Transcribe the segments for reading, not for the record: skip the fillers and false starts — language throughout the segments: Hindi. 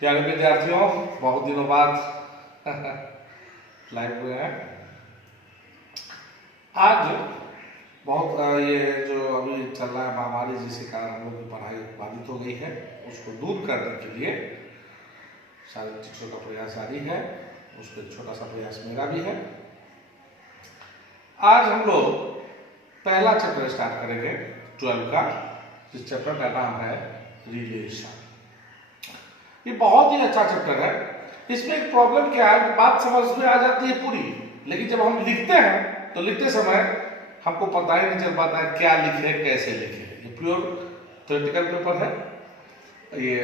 प्यारे विद्यार्थियों, बहुत दिनों बाद लाइव हुए हैं। आज बहुत ये जो अभी चल रहा है महामारी, जिसके कारण हम लोग की पढ़ाई बाधित हो गई है, उसको दूर करने के लिए सारे शिक्षकों का प्रयास जारी है। उसको एक छोटा सा प्रयास मेरा भी है। आज हम लोग पहला चैप्टर स्टार्ट करेंगे 12 का, जिस चैप्टर का नाम है रिलेशन। ये बहुत ही अच्छा चैप्टर है। इसमें एक प्रॉब्लम क्या है, बात समझ में आ जाती है पूरी, लेकिन जब हम लिखते हैं तो लिखते समय हमको पता ही नहीं चल पाता है क्या लिखे, कैसे लिखे। ये प्योर थ्योरेटिकल पेपर है। ये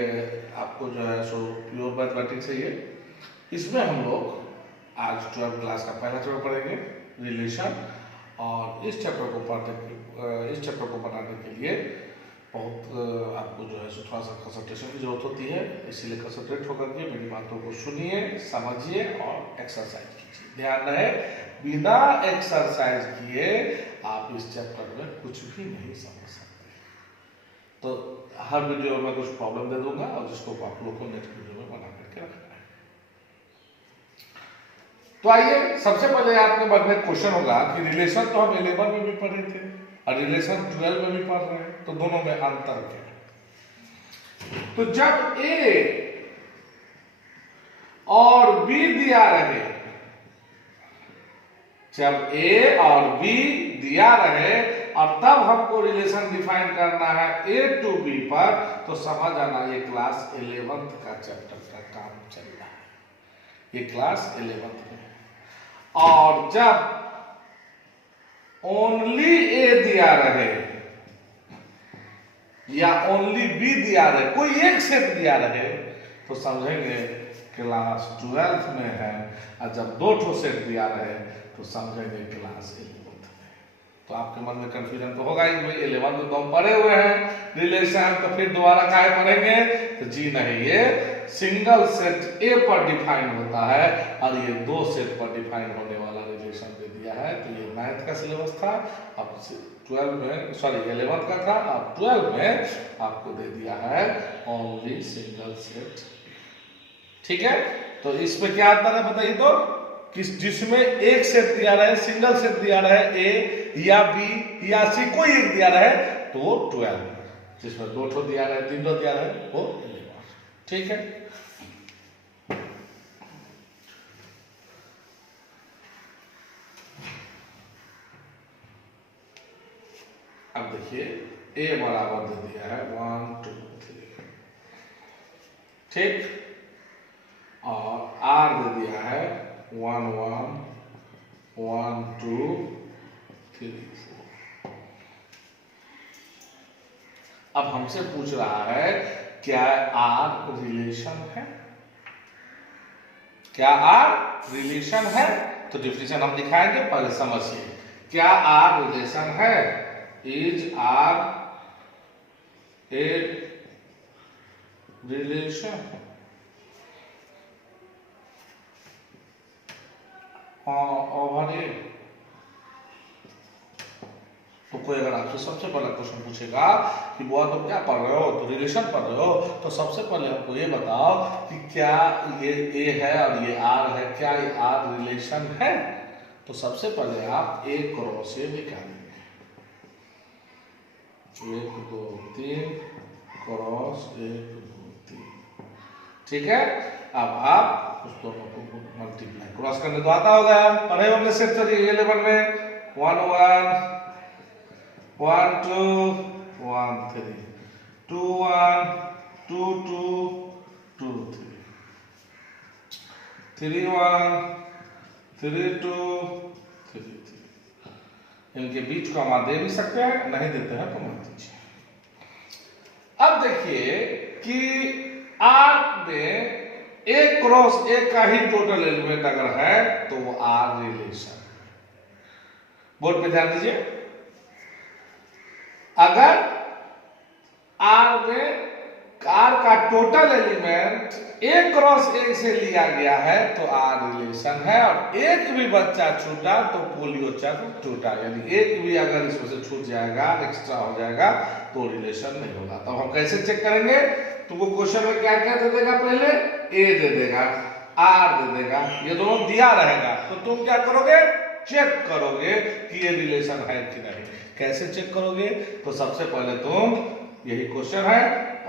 आपको जो है सो प्योर मैथमेटिक्स है ये। इसमें हम लोग आज 12 क्लास का पहला चैप्टर पढ़ेंगे, रिलेशन। और इस चैप्टर को बनाने के लिए बहुत आपको जो है सो थोड़ा सा कंसंट्रेशन की जरूरत होती है। इसीलिए कंसंट्रेट होकर के मेरी बातों को सुनिए, समझिए और एक्सरसाइज कीजिए। ध्यान रहे, बिना एक्सरसाइज किए आप इस चैप्टर में कुछ भी नहीं समझ सकते। तो हर वीडियो में कुछ प्रॉब्लम दे दूंगा और जिसको आप लोग को नेक्स्ट वीडियो में बना करके रखना है। तो आइए, सबसे पहले आपके मन में क्वेश्चन होगा कि रिलेशन तो हम 11 में भी पढ़े थे और रिलेशन 12 में भी पढ़ रहे हैं, तो दोनों में अंतर क्या है? तो जब ए और बी दिया रहे, जब ए और बी दिया रहे और तब हमको रिलेशन डिफाइन करना है ए टू बी पर, तो समझ आना ये क्लास 11th का चैप्टर का काम चल रहा है। ये क्लास 11th में। और जब ओनली ए दिया रहे या ओनली बी दिया रहे, कोई एक सेट दिया रहे, तो समझेंगे क्लास 12th में है। और जब दो ठो सेट दिया रहे तो समझेंगे क्लास 11th में। तो आपके मन में कंफ्यूजन तो होगा ही, भाई 11th में तो हम पढ़े हुए हैं रिलेशन, तो फिर दोबारा काहे पढ़ेंगे? तो जी नहीं, ये सिंगल सेट ए पर डिफाइन होता है और ये दो सेट पर डिफाइन होने वाला रिलेशन दे दिया है। तो ये 9th का सिलेबस था, अब 12 में, सॉरी 11th का था, अब 12 में आपको दे दिया है ओनली सिंगल सेट। ठीक है, तो इसमें क्या अंतर है बताइए तो? किस जिसमें एक सेट दिया रहे, सिंगल सेट दिया रहे, ए या बी या सी, कोई एक दिया रहे तो 12, जिसमें दो ठो दिया रहे, तीन ठो दिया रहे वो 11। ठीक है, अब देखिए ए बराबर दे दिया है 1 2 3, ठीक, और आर दे दिया है 1 1 1 2 3 4। अब हमसे पूछ रहा है क्या आर रिलेशन है? क्या आर रिलेशन है? तो डिफिनेशन हम दिखाएंगे, पहले समझिए। क्या आर रिलेशन है? Is R a relation? Over A. तो कोई अगर आपसे सबसे पहला क्वेश्चन पूछेगा कि बुआ तुम क्या पढ़ रहे हो, तो रिलेशन पढ़ रहे हो, तो सबसे पहले हमको ये बताओ कि क्या ये ए है और ये आर है, क्या ये आर रिलेशन है? तो सबसे पहले आप ए क्रॉस ए निकालेंगे। 1 2 3 क्रॉस 1 2 3। ठीक है, अब आप उस दोनों को मल्टीप्लाई क्रॉस करने तो आता होगा, पढ़े होंगे सेट करिए 11 में 1 1 1 2 1 3 2 1 2 2 2 3 3 1 3 2 3 3। इनके बीच को हम दे भी सकते हैं, नहीं देते हैं तो मत दीजिए। अब देखिए कि आर में ए क्रॉस ए का ही टोटल एलिमेंट अगर है तो वो आर रिलेशन। बोर्ड पे ध्यान दीजिए, अगर आर में आर का टोटल एलिमेंट ए क्रॉस ए से लिया गया है तो आर रिलेशन है, और एक भी बच्चा छूटा तो पोलियो चक्र टूटा, यानी एक भी अगर इसमें से छूट जाएगा, एक्स्ट्रा हो जाएगा तो रिलेशन नहीं होगा। तो हम कैसे चेक करेंगे? तुमको क्वेश्चन में क्या क्या दे देगा, पहले ए दे देगा, आर दे देगा, ये दोनों दिया रहेगा, तो तुम क्या करोगे, चेक करोगे कि ये रिलेशन है कि नहीं। कैसे चेक करोगे, तो सबसे पहले तुम, यही क्वेश्चन है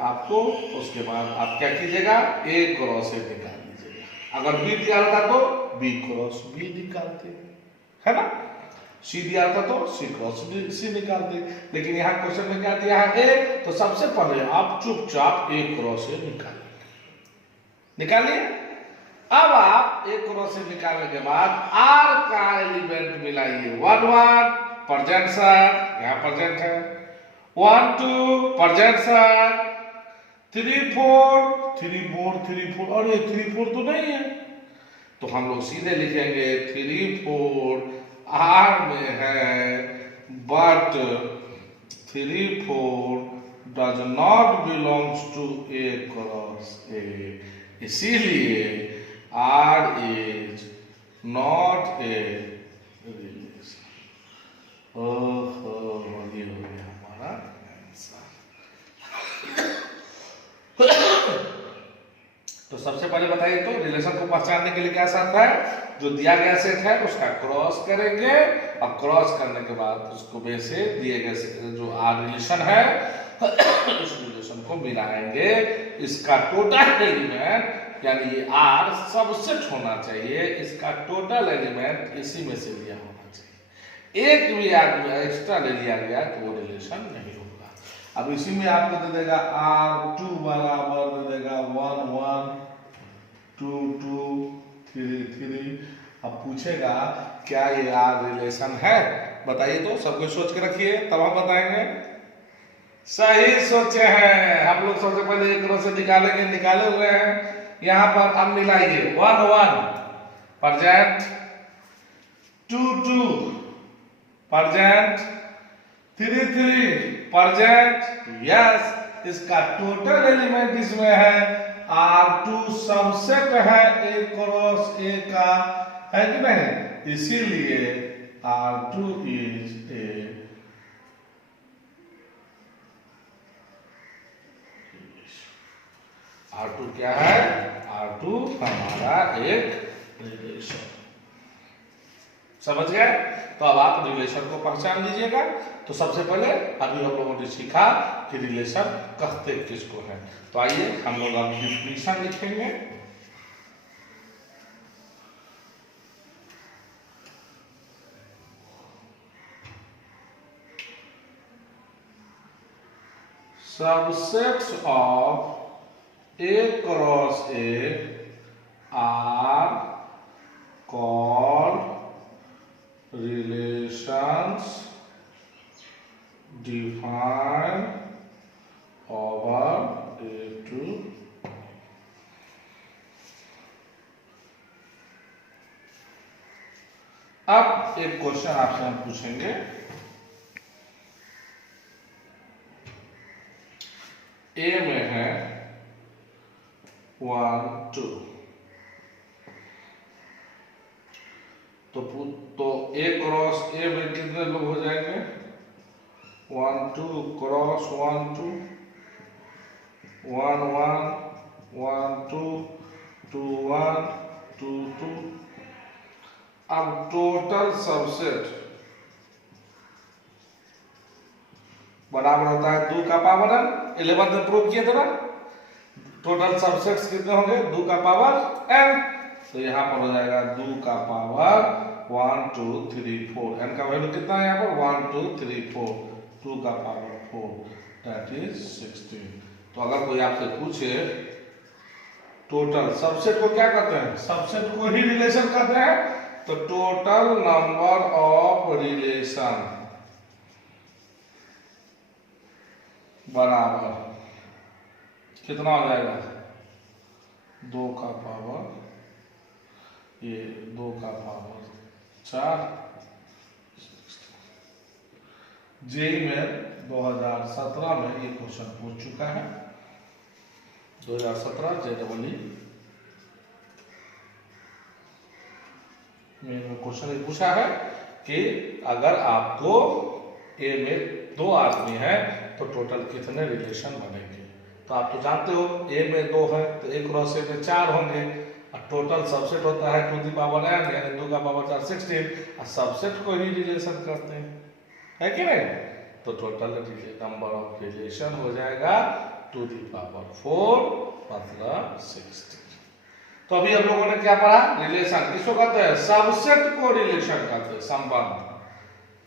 आपको, उसके बाद आप क्या कीजिएगा, ए क्रॉस ए निकाल लीजिएगा। अगर बी दिया होता तो बी क्रॉस बी निकालते, है ना, सी दिया था तो सी क्रॉस सी निकालते, लेकिन यहाँ क्वेश्चन में क्या दिया है, ए, तो सबसे पहले आप चुपचाप ए क्रॉस ए निकालिए। अब आप ए क्रॉस ए निकालने के बाद आर का एलिमेंट मिलाइए, 1 1 प्रेजेंट सर, यहाँ प्रेजेंट है, 1 2 प्रेजेंट सर, 3 4 3 4 3 4, अरे 3 4 तो नहीं है, तो हम लोग सीधे लिखेंगे 3 4 आर में है, but 3 4 does not belongs to A cross A, इसीलिए R is not a relation. ओहो, ये हो गया हमारा आंसर। तो सबसे पहले बताइए तो रिलेशन को पहचानने के लिए क्या शर्त है, जो दिया गया सेट है उसका क्रॉस करेंगे, और क्रॉस करने के बाद उसको में से दिए गए जो आर रिलेशन है उस रिलेशन को मिलाएंगे। इसका टोटल एलिमेंट यानी ये आर सबसेट होना चाहिए, इसका टोटल एलिमेंट इसी में से लिया होना चाहिए। एक भी आदमी एक्स्ट्रा ले लिया गया तो वो रिलेशन नहीं होगा। अब इसी में आपको दे देगा R2 बराबर दे देगा 1 1 2 2 3 3। अब पूछेगा क्या ये R रिलेशन है, बताइए तो, सब कुछ सोच के रखिए तब हम बताएंगे। सही सोचे हैं, हम लोग सबसे पहले एक रो से निकालेंगे, निकाले हुए हैं। यहाँ पर अब मिलाइए 1 1 प्रेजेंट, 2 2 प्रेजेंट, 3 3 प्रेजेंट, यस, इसका टोटल एलिमेंट इसमें है R2 सबसेट है ए क्रॉस ए का, है कि नहीं, इसीलिए R2 इज ए R2 क्या है, R2 हमारा एक रिलेशन। समझ गए, तो अब आप रिलेशन को पहचान लीजिएगा। तो सबसे पहले अभी हम लोगों ने सीखा कि रिलेशन कहते किसको है, तो आइए हम लोग अब डिफिनीशन लिखेंगे। Subsets of A cross A are called relations defined over A to अब एक क्वेश्चन आपसे हम पूछेंगे, A में है 1 2, तो ए क्रॉस ए में कितने लोग हो जाएंगे, 1 2 क्रॉस 1 2 1 1 1 2 2 1 2 2। अब टोटल सबसेट बराबर होता है 2 का पावर n, 11 में प्रूव किए थे ना, टोटल सबसेट्स कितने होंगे, 2 का पावर n, तो यहाँ पर हो जाएगा 2 का पावर 1 2 3 4, n का वैल्यू कितना है यहाँ पर 1 2 3 4, 2 का पावर 4 दैट इज 16। तो अगर कोई आपसे पूछे टोटल सबसेट को क्या कहते हैं, सबसेट को ही रिलेशन कहते हैं, तो टोटल नंबर ऑफ रिलेशन बराबर कितना हो जाएगा, 2 का पावर, ये 2 का पावर 4। जेई में 2017 में ये क्वेश्चन पूछ चुका है, 2017 JEE में क्वेश्चन ये पूछा है कि अगर आपको ए में 2 आदमी है तो टोटल कितने रिलेशन बनेंगे। तो आप तो जानते हो ए में 2 है तो ए क्रॉस ए में 4 होंगे, और टोटल सबसेट होता है टू द पावर n, यानी 2 का पावर 4 16, और सबसेट को ही रिलेशन करते हैं, है कि नहीं? तो टोटल नंबर ऑफ रिलेशन हो जाएगा टू द पावर 4 मतलब 16। तो अभी हम लोगों ने क्या पढ़ा? रिलेशन किसको कहते हैं? सबसेट को रिलेशन कहते हैं, संबंध।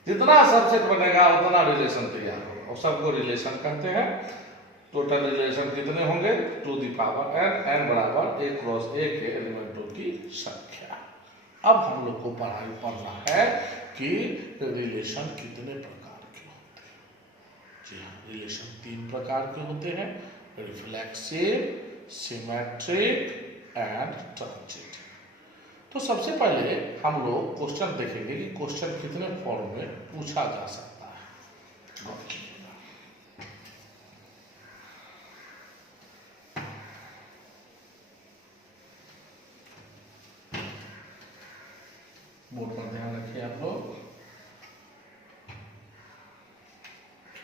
जितना सबसेट बनेगा उतना रिलेशन तैयार होगा, और सबको रिलेशन कहते हैं। टोटल रिलेशन कितने होंगे? To the power n, n बराबर a क्रॉस a के एलिमेंटों की संख्या। अब हम लोग को पढ़ना है कि रिलेशन कितने प्रकार के होते हैं। जी हाँ, रिलेशन 3 प्रकार के होते हैं, रिफ्लेक्सिव, सिमेट्रिक एंड ट्रांजिटिव। तो सबसे पहले हम लोग क्वेश्चन देखेंगे कि क्वेश्चन कितने फॉर्म में पूछा जा सकता है। बोर्ड पर ध्यान रखिए आप लोग।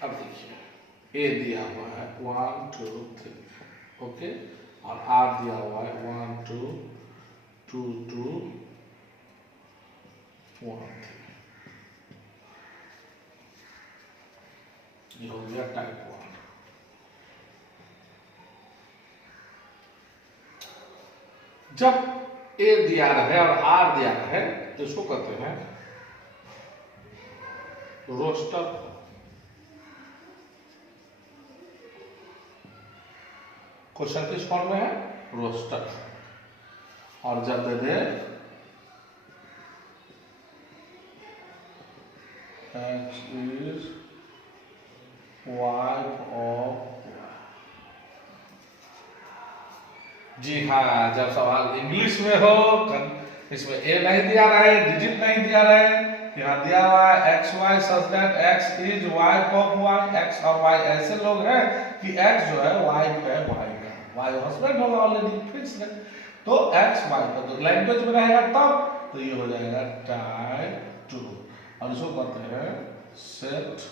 अब देखिए ए दिया हुआ है 1 2 3, ओके, और आर दिया हुआ है 1 2 2 2 1 3। ये हो गया टाइप 1। जब ए दिया है और आर दिया है तो इसको कहते हैं रोस्टर। क्वेश्चन किस फॉर्म में है? रोस्टर। और जब दे दे x is y of, जी हाँ, जब सवाल इंग्लिश में हो, इसमें ए नहीं दिया रहा है, डिजिट नहीं दिया रहा है, यहाँ दिया हुआ है x y such that x is y of y. X और वाई ऐसे लोग हैं कि एक्स जो है वाई है, वाई का वाई हस्बैंड होगा ऑलरेडी फिक्स है, तो एक्स वाई का तो लैंग्वेज में रहेगा तब, तो ये हो जाएगा टाइप 2। और इसको कहते हैं सेट।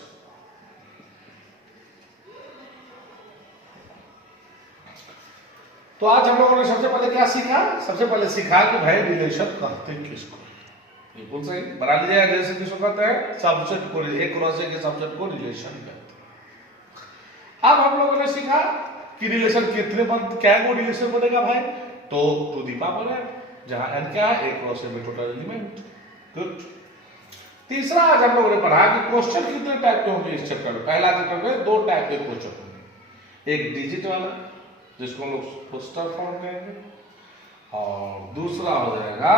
तो आज हम लोगों ने सबसे पहले क्या सीखा? सबसे पहले सीखा कि भाई रिलेशन कहते किसको। बिल्कुल सही, बना लीजिएगा। रिलेशन किसको कहते हैं? सबसेट को, एक क्रॉस एक के सबसेट को रिलेशन कहते हैं। अब हम लोगों ने सीखा कि रिलेशन कितने क्या को रिलेशन बनेगा भाई? तो टू द पावर है, जहां n क्या है? एक क्रॉस में टोटल एलिमेंट। गुड। तीसरा आज हम लोगों ने पढ़ा कि क्वेश्चन कितने टाइप के होंगे इस चैप्टर में। पहला चैप्टर में 2 टाइप के क्वेश्चन होंगे, एक डिजिट वाला जिसको हम लोग पोस्टर फॉर्म कहेंगे, और दूसरा हो जाएगा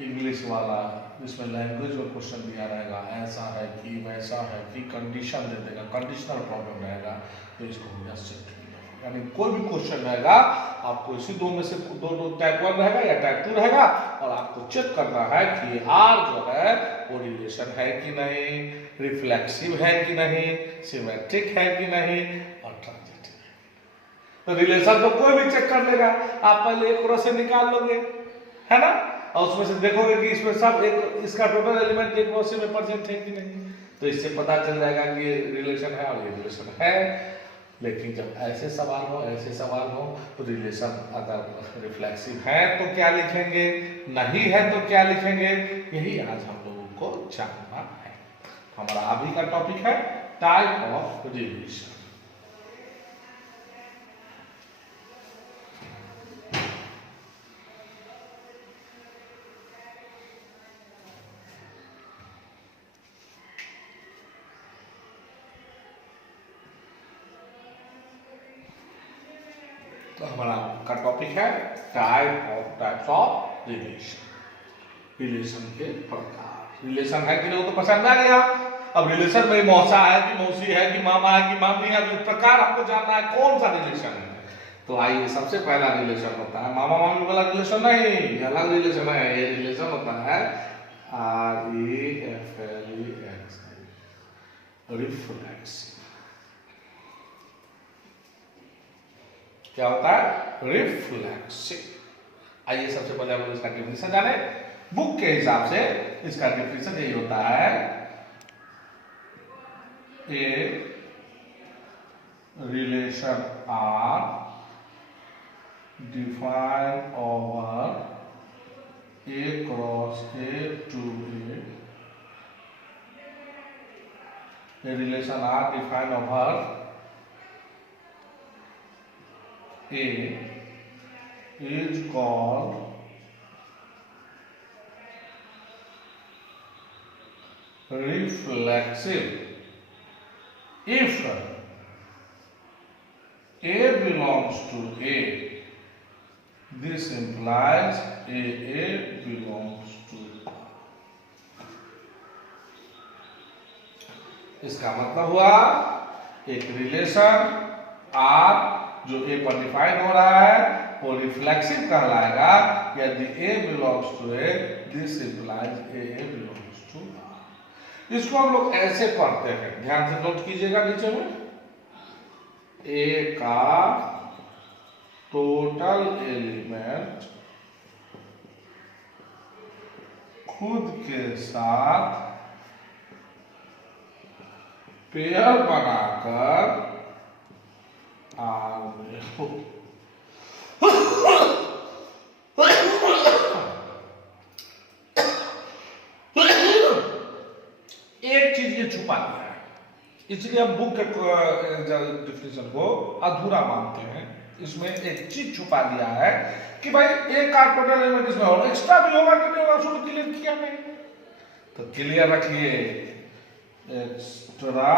इंग्लिश वाला जिसमें लैंग्वेज में क्वेश्चन दिया रहेगा, ऐसा है कि वैसा है कि, कंडीशन दे देगा, कंडीशनल प्रॉब्लम रहेगा, तो इसको हम यस सेट करेंगे। यानी कोई भी क्वेश्चन रहेगा आपको इसी दो में से दो टाइप 1 रहेगा या टाइप 2 रहेगा, और आपको चेक करना है कि आर जो है वो रिलेशन है कि नहीं, रिफ्लेक्सिव है कि नहीं, सिमेट्रिक है कि नहीं, और ट्रांजिटिव। तो रिलेशन तो कोई भी चेक कर लेगा, आप पहले एक क्रॉस से निकाल लोगे, है ना, और उसमें से देखोगे कि इसमें सब एक, इसका टोटल एलिमेंट एक क्रॉस में परसेंट है कि नहीं, तो इससे पता चल जाएगा कि ये रिलेशन है और ये रिलेशन है। लेकिन जब ऐसे सवाल हो तो रिलेशन अगर रिफ्लेक्सिव है तो क्या लिखेंगे, नहीं है तो क्या लिखेंगे, यही आज हम लोगों को जानना है। हमारा अभी का टॉपिक है टाइप ऑफ रिलेशन। तो हमारा का टॉपिक है टाइप्स ऑफ रिलेशन, रिलेशन के प्रकार। रिलेशन है कि नहीं वो तो पसंद आ गया। अब रिलेशन में मौसा है कि मौसी है कि मामा है कि मामी है, तो प्रकार हमको जानना है कौन सा रिलेशन है। तो आइए, सबसे पहला रिलेशन होता है मामा मामी वाला रिलेशन नहीं, अलग रिलेशन है। ये रिलेशन होता है REFLEX, रिफ्लेक्सिव। क्या होता है? रिफ्लेक्सिव। आइए सबसे पहले हम इसका डेफिनेशन जाने। बुक के हिसाब से इसका डेफिनेशन यही होता है, ए relation are defined over A cross A to A relation are defined over A is called reflexive if A belongs to A. This implies A belongs to R. इसका मतलब हुआ एक रिलेशन R जो A पर डिफाइन हो रहा है वो रिफ्लेक्सिव कहलाएगा यदि A belongs to A. This implies A belongs to R. इसको हम लोग ऐसे पढ़ते हैं, ध्यान से नोट कीजिएगा नीचे में, A का टोटल एलिमेंट खुद के साथ पेयर बनाकर R में हो। एक चीज ये छुपा दिया है, इसलिए हम बुक के डिफिनेशन को अधूरा मानते हैं। इसमें एक चीज छुपा दिया है कि भाई एक का टोटल एलिमेंट इसमें और एक्स्ट्रा भी होगा कि नहीं होगा, उसको क्लियर किया नहीं। तो क्लियर रखिए, एक्स्ट्रा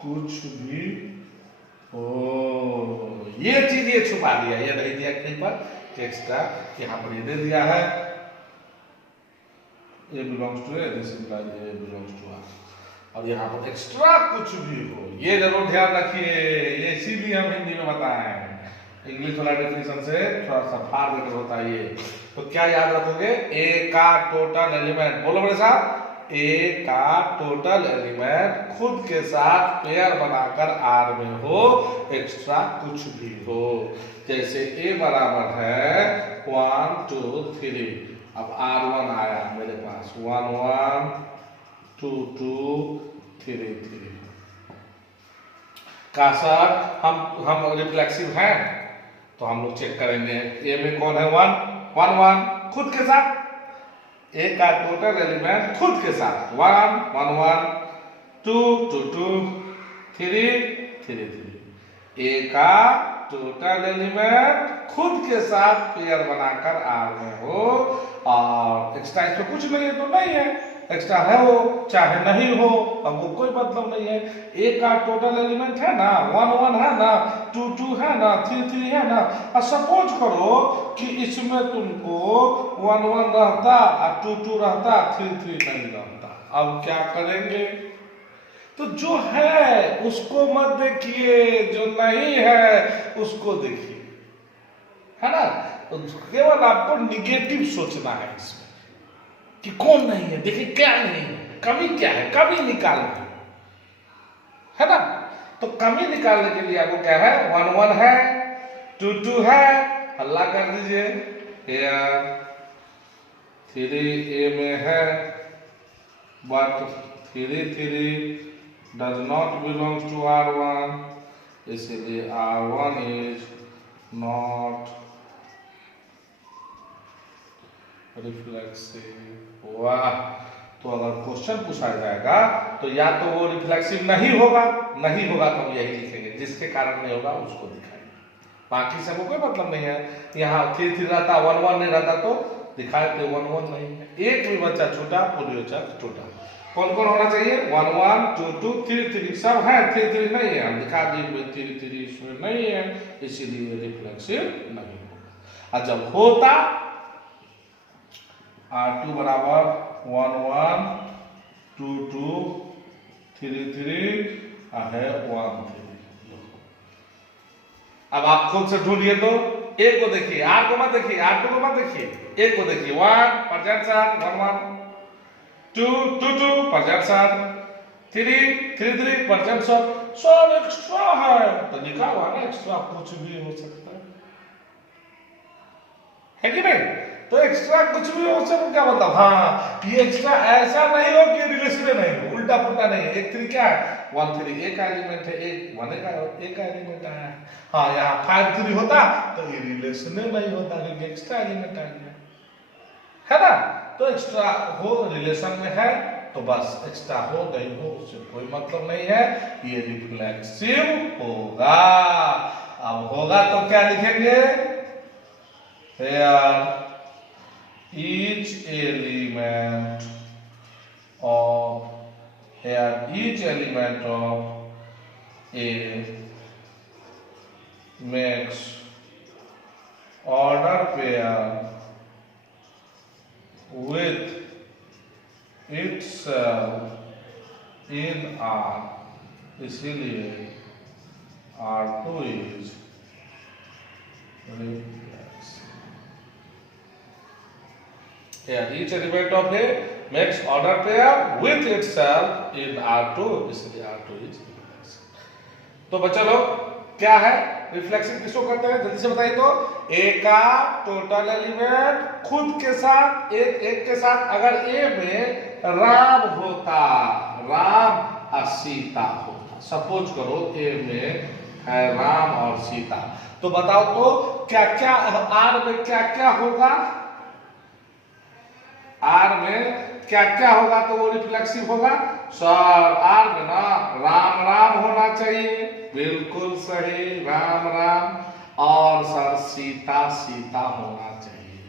कुछ भी हो, ये चीज ये छुपा दिया, ये नहीं दिया कहीं पर एक्स्ट्रा, यहां पर ये दे दिया है A belongs to A, this implies A belongs to R. और यहाँ पर एक्स्ट्रा कुछ भी हो, ये जरूर ध्यान रखिए, ये इसीलिए हम हिंदी में बताएं। इंग्लिश वाला डेफिनेशन से थोड़ा सा फार बेटर होता है ये। तो क्या याद रखोगे, ए का टोटल एलिमेंट, बोलो मेरे साथ, ए का टोटल एलिमेंट खुद के साथ पेयर बनाकर आर में हो, एक्स्ट्रा कुछ भी हो। जैसे ए बराबर है 1 2 3, अब R1 आया मेरे पास 1 1 2 2 3 3 का सर हम रिफ्लेक्सिव हैं तो हम लोग चेक करेंगे ए में कौन है 1 1 1 खुद के साथ, ए का टोटल एलिमेंट खुद के साथ 1 1 1 2 2 2 3 3 3, ए का टोटल एलिमेंट खुद के साथ पेयर बनाकर आर में हो, और एक्स्ट्रा इसमें कुछ नहीं है तो नहीं है, एक्स्ट्रा है वो चाहे नहीं हो, अब वो कोई मतलब नहीं है। ए का टोटल एलिमेंट है ना, 1 1 है ना, 2 2 है ना, 3 3 है ना, और सपोज करो कि इसमें तुमको 1 1 रहता और 2 2 रहता, 3 3 नहीं रहता, अब क्या करेंगे? तो जो है उसको मत देखिए, जो नहीं है उसको देखिए, है ना। तो केवल आपको निगेटिव सोचना है इसमें कि कौन नहीं है, देखिए क्या नहीं है, कमी क्या है, कमी निकालना है ना। तो कमी निकालने के लिए आपको क्या है, 1 1 है, 2 2 है, हल्ला कर दीजिए, 3 ए में है, but 3 3 does not belongs to R1, इसलिए R1 is not रिफ्लेक्सिव। वाह, तो अगर क्वेश्चन पूछा जाएगा तो या तो वो रिफ्लेक्सिव नहीं होगा तो हम यही लिखेंगे, जिसके कारण नहीं होगा उसको दिखाएंगे, बाकी से वो कोई मतलब नहीं है। यहाँ 3 3 रहता, 1 1 नहीं रहता तो दिखाए थे 1 1 नहीं है। एक भी बच्चा छोटा, पूरी बच्चा छोटा, कौन कौन होना चाहिए, 1 1 2 2 3 3 सब है, 3 3 नहीं है, हम दिखा दिए 3 3 इसमें नहीं है, इसीलिए रिफ्लेक्सिव नहीं होगा। और जब होता R2 बराबर 1 1 2 2 3 3 है 1 3। अब आप खुद से ढूंढिए, तो ए को देखिए, आर को मत देखिए, R2 को मत देखिए, ए को देखिए, 1 1 1 2 2 2 3 3 3 सब एक्स्ट्रा है, तो लिखा हुआ ना एक्स्ट्रा कुछ भी हो सकता है कि नहीं। तो एक्स्ट्रा कुछ भी हो सकता, क्या मतलब, हाँ ये एक्स्ट्रा ऐसा नहीं हो कि रिलेशन नहीं हो, उल्टा पुल्टा नहीं है। एक 3 क्या है, 1 3 एक एलिमेंट है, एक 1 एक एलिमेंट आया। हाँ यहाँ 5 3 होता तो ये रिलेशन में नहीं होता क्योंकि एक्स्ट्रा एलिमेंट आ गया, है ना। तो एक्स्ट्रा हो रिलेशन में है तो बस, एक्स्ट्रा हो नहीं हो उससे कोई मतलब नहीं है, ये रिफ्लेक्सिव होगा। अब होगा तो क्या लिखेंगे, each element of A makes order pair with itself in R, इसीलिए R2 is reflexive. Each element of A makes order pair with itself in R2, इसलिए R2 is reflexive. तो बच्चा लोग क्या है, रिफ्लेक्शन किसको कहते हैं, जल्दी से बताइए। तो ए का टोटल एलिमेंट खुद के साथ एक के साथ, अगर ए में राम होता, राम और सीता होता, सपोज करो ए में है राम और सीता, तो बताओ तो क्या क्या आर में क्या क्या होगा, आर में क्या क्या होगा तो वो रिफ्लेक्सिव होगा। सर आर में ना राम राम होना चाहिए, बिल्कुल सही, राम राम, और सर सीता सीता होना चाहिए,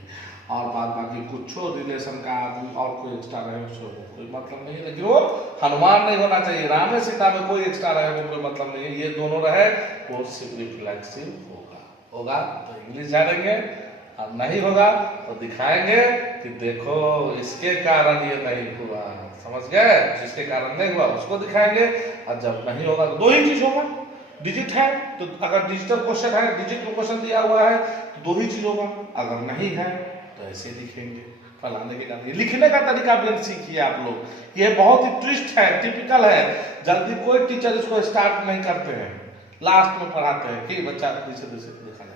और बाद बाकी कुछ रिलेशन का आदमी और कोई एक्स्ट्रा रहे उसको कोई मतलब नहीं है, लेकिन वो हनुमान नहीं होना चाहिए, राम सीता में कोई एक्स्ट्रा रहे वो कोई मतलब नहीं है, ये दोनों रहे वो सिर्फ रिफ्लेक्सिव होगा। होगा तो इंग्लिश जानेंगे, और नहीं होगा तो दिखाएंगे कि देखो इसके कारण ये नहीं हुआ, समझ गए, जिसके कारण नहीं हुआ उसको दिखाएंगे, और जब नहीं होगा तो दो ही चीज होगा, डिजिट है तो अगर डिजिटल क्वेश्चन है, डिजिट में क्वेश्चन दिया हुआ है तो दो ही चीज होगा, अगर नहीं है तो ऐसे लिखेंगे फलाने के कारण। लिखने का तरीका भी सीखिए आप लोग, ये बहुत ही ट्विस्ट है, टिपिकल है, जल्दी कोई टीचर इसको स्टार्ट नहीं करते हैं, लास्ट में पढ़ाते हैं कि बच्चा पीछे लिखा जाएगा।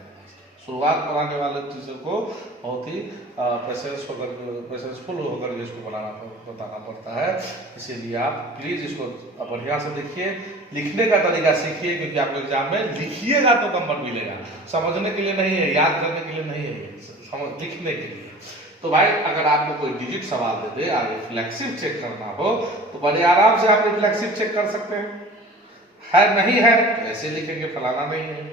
शुरुआत पढ़ाने वाले टीचर को बहुत ही पेशेंसफुल होकर इसको बताना पड़ता है, इसीलिए आप प्लीज इसको बढ़िया से देखिए, लिखने का तरीका सीखिए, क्योंकि आपको एग्जाम में लिखिएगा तो नंबर मिलेगा, समझने के लिए नहीं है, याद करने के लिए नहीं है, लिखने के लिए। तो भाई अगर आपको कोई डिजिट सवाल दे दे और रिफ्लेक्सिव चेक करना हो तो बड़े आराम से आप रिफ्लेक्सिव चेक कर सकते हैं, है नहीं है तो ऐसे लिखेंगे फलाना नहीं है,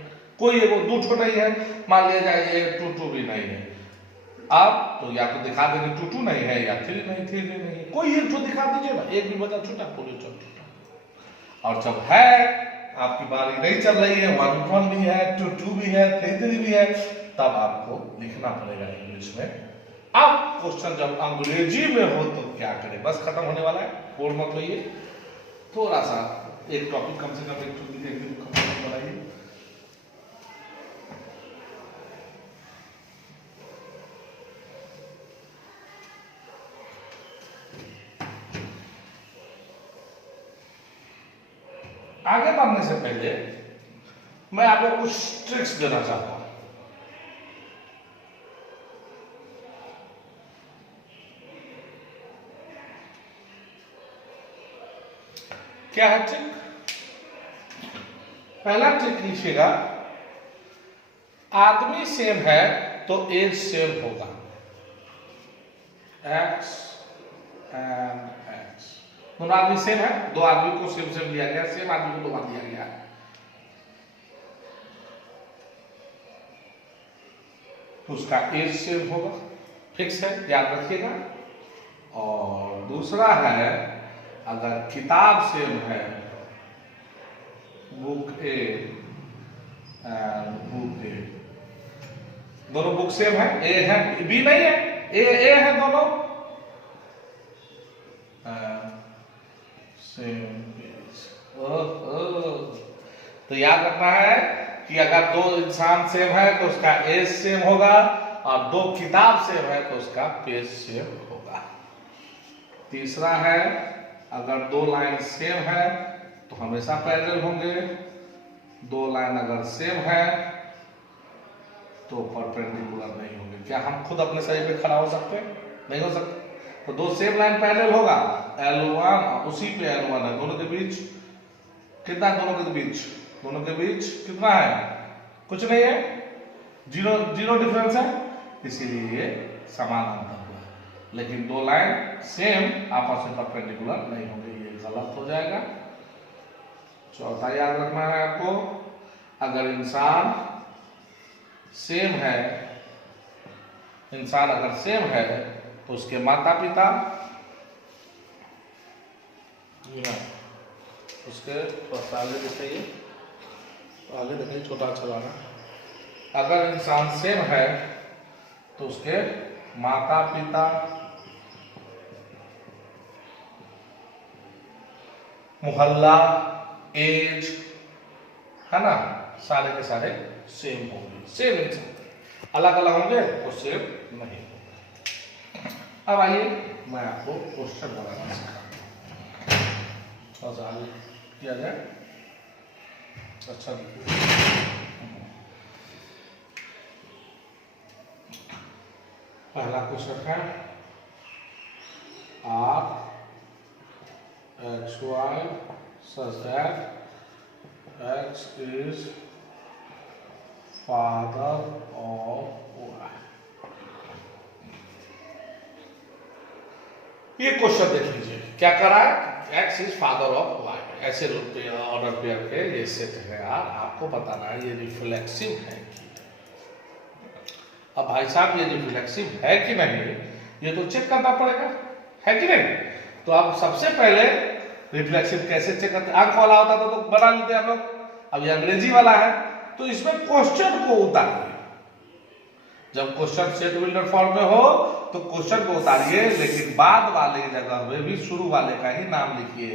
कोई वो 2 छोटा ही है, मान लिया जाए ये 2 2 भी नहीं है, अब तो या तो दिखा देंगे 2 2 नहीं है या 3 नहीं 3 नहीं है, कोई एक तो दिखा दीजिए ना, एक भी बचा छोटा बोले छोटा। और जब है आपकी बारी नहीं चल रही है, 1 1 भी है, 2 2 भी है, 3 3 भी है, तब आपको लिखना पड़ेगा इंग्लिश में। अब क्वेश्चन जब अंग्रेजी में हो तो क्या करें, बस खत्म होने वाला है, बोर मत होइए, थोड़ा सा एक टॉपिक कम से कम एक दिन बनाइए। आगे बढ़ने से पहले मैं आपको कुछ ट्रिक्स देना चाहता हूं। क्या है ट्रिक? पहला ट्रिक लिखिएगा, आदमी सेम है तो एज सेम होगा, एक्स एंड एक्स, दोनों आदमी सेम है, दो आदमी को सेम सेम लिया गया, सेम आदमी को 2 बार दिया गया, तो उसका एज सेम होगा, फिक्स है, याद रखिएगा। और दूसरा है, अगर किताब सेम है, बुक ए एंड बुक ए, दोनों बुक सेम है, ए है बी नहीं है, ए है दोनों सेम पेज। तो याद रखना है कि अगर 2 इंसान सेम है तो उसका एज सेम होगा, और 2 किताब सेम है तो उसका पेज सेम होगा। तीसरा है, अगर 2 लाइन सेम है तो हमेशा पैरेलल होंगे, 2 लाइन अगर सेम है तो परपेंडिकुलर नहीं होंगे। क्या हम खुद अपने सही पे खड़ा हो सकते हैं? नहीं हो सकते। तो दो सेम लाइन पैरेलल होगा, L1 उसी पे L1 है, दोनों के बीच कितना है, दोनों के बीच कितना है, कुछ नहीं है, जीरो डिफरेंस है, इसीलिए ये समानांतर हुआ। लेकिन दो लाइन सेम आपस में परपेंडिकुलर नहीं होंगे, ये गलत हो जाएगा। चौथा याद रखना है आपको, अगर इंसान अगर सेम है तो उसके माता पिता उसके आगे दिखाइए, छोटा अच्छा लाना। अगर इंसान सेम है तो उसके माता पिता, मोहल्ला, एज, है ना, सारे के सारे सेम होंगे, सेम इंसान, अलग अलग होंगे तो सेम नहीं होंगे। अब आइए मैं आपको क्वेश्चन बनाना सिखाता हूँ, थोड़ा सा आगे किया जाए, अच्छा पहला क्वेश्चन है, R X Y such that X is father of Y। ये क्वेश्चन देख लीजिए, क्या करा है, X is father of Y, ऐसे ऑर्डर पेयर के ये सेट है यार, आपको बताना है ये रिफ्लेक्सिव है कि, अब भाई साहब ये रिफ्लेक्सिव है कि नहीं, ये तो चेक करना पड़ेगा, है कि नहीं। तो अब सबसे पहले रिफ्लेक्सिव कैसे चेक करते, अंक वाला होता तो बना लेते हम लोग, अब ये अंग्रेजी वाला है तो इसमें क्वेश्चन को उतारिए, जब क्वेश्चन सेट बिल्डर फॉर्म में हो तो क्वेश्चन को उतारिए, लेकिन बाद वाले की जगह में भी शुरू वाले का ही नाम लिखिए,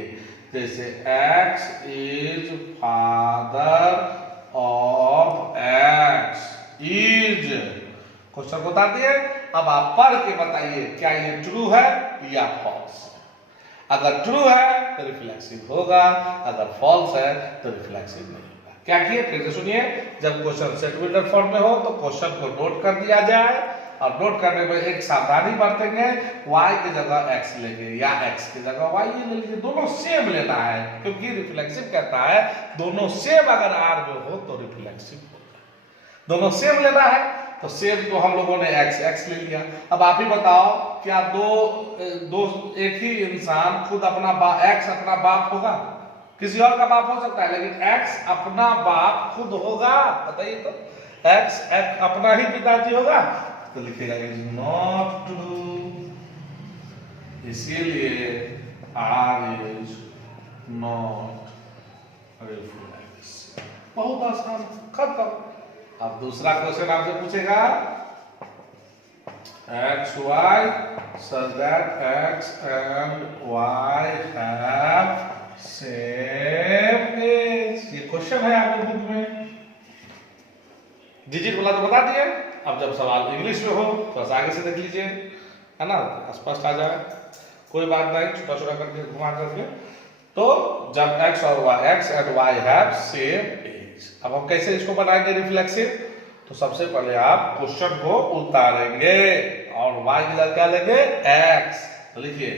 जैसे X is father of X is, question को उतार दिए। अब आप पढ़ के बताइए क्या ये ट्रू है या फॉल्स, अगर ट्रू है तो रिफ्लेक्सिव होगा, अगर फॉल्स है तो रिफ्लेक्सिव नहीं होगा। क्या किए फिर से सुनिए, जब क्वेश्चन सेट बिल्डर फॉर्म में हो तो क्वेश्चन को नोट कर दिया जाए, और नोट करने में एक सावधानी बरतेंगे, y की जगह x लेंगे या x की जगह y ले लीजिए, दोनों सेम लेना है, क्योंकि रिफ्लेक्सिव कहता है दोनों सेम अगर R में हो तो रिफ्लेक्सिव होगा, दोनों सेम लेना है तो सेम, तो हम लोगों ने x ले लिया। अब आप ही बताओ, क्या दो एक ही इंसान खुद अपना x अपना बाप होगा, किसी और का बाप हो सकता है, लेकिन x अपना बाप खुद होगा, बताइए तो, x अपना ही पिताजी होगा, तो लिखेगा इज नॉट ट्रू, इसीलिए R इज नॉट रिफ्लेक्सिव। बहुत आसान, खत्म। अब दूसरा क्वेश्चन आपसे पूछेगा, x y such that X and Y have same age, ये क्वेश्चन है आपके बुक में, डिजिट वाला तो बता दिए। अब जब सवाल इंग्लिश में हो तो आगे से देख लीजिए, है ना, स्पष्ट आ जाए, कोई बात नहीं, छोटा छोटा करके घुमा करके। तो जब x और y, x and y have same age, अब हम कैसे इसको बनाएंगे रिफ्लेक्सिव, तो सबसे पहले आप क्वेश्चन को उतारेंगे और y की जगह क्या लेंगे, x, तो लिखिए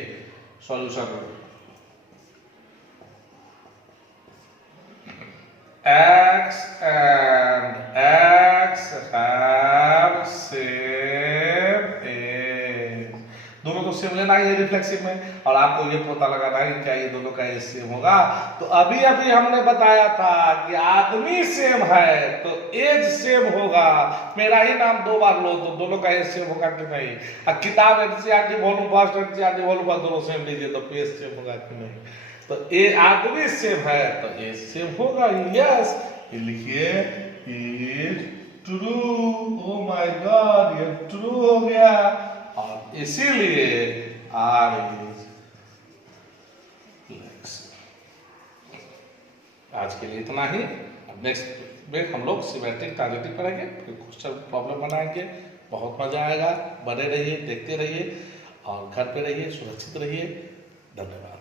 solution, x and x have same age, दोनों तो सेम लेना है रिफ्लेक्सिव में, और आपको ये पता लगाना है क्या ये दोनों का एज सेम होगा। तो अभी अभी हमने बताया था कि आदमी सेम है तो एज सेम होगा, मेरा ही नाम दो बार लो तो दोनों का एज सेम होगा कि नहीं, अब किताब NCERT volume first NCERT volume first दोनों सेम लीजिए तो एज सेम होगा कि नहीं, तो ये आदमी सेम है तो एज सेम होगा, यस, लिखिए is true, oh my God ये ट्रू हो गया, और इसीलिए आर इज फ्लेक्सिबल। आज के लिए इतना ही, अब नेक्स्ट में हम लोग सिमेट्रिक ट्रांजिटिव पढ़ेंगे, फिर क्वेश्चन प्रॉब्लम बनाएंगे, बहुत मजा आएगा, बने रहिए, देखते रहिए, और घर पे रहिए, सुरक्षित रहिए, धन्यवाद।